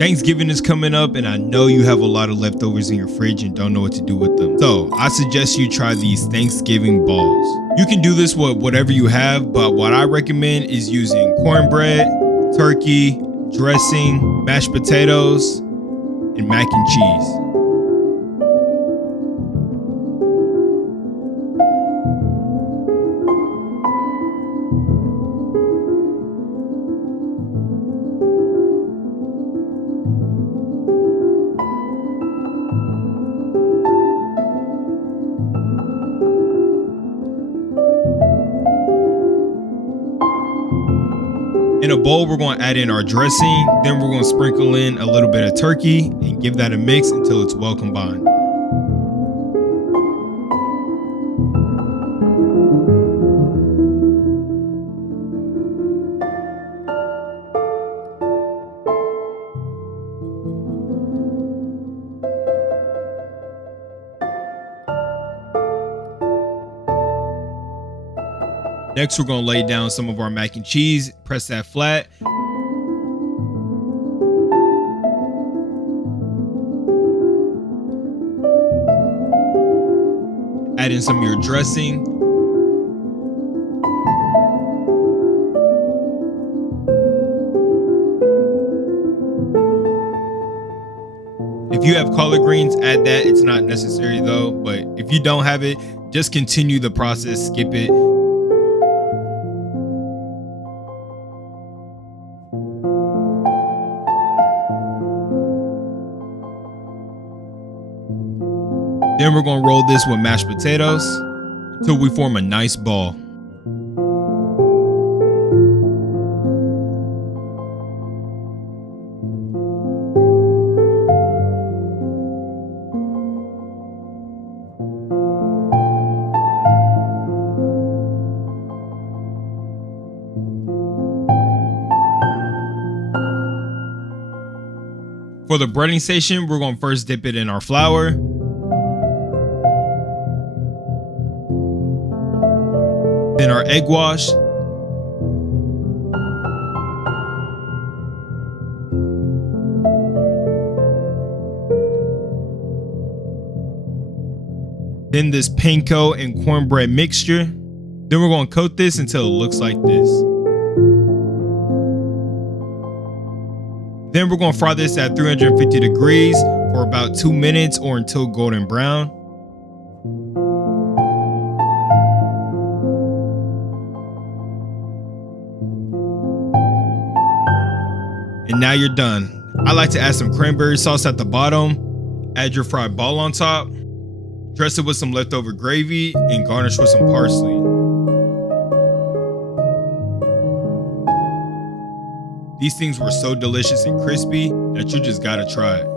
Thanksgiving is coming up and I know you have a lot of leftovers in your fridge and don't know what to do with them. So I suggest you try these Thanksgiving balls. You can do this with whatever you have, but what I recommend is using cornbread, turkey, dressing, mashed potatoes, and mac and cheese. In a bowl, we're going to add in our dressing, then we're going to sprinkle in a little bit of turkey and give that a mix until it's well combined. Next, we're going to lay down some of our mac and cheese, press that flat. Add in some of your dressing. If you have collard greens, add that. It's not necessary though, but if you don't have it, just continue the process, skip it. Then we're going to roll this with mashed potatoes until we form a nice ball. For the breading station, we're going to first dip it in our flour. Then our egg wash. Then this panko and cornbread mixture. Then we're going to coat this until it looks like this. Then we're going to fry this at 350 degrees for about 2 minutes or until golden brown. And now you're done. I like to add some cranberry sauce at the bottom, add your fried ball on top, dress it with some leftover gravy, and garnish with some parsley. These things were so delicious and crispy that you just gotta try it.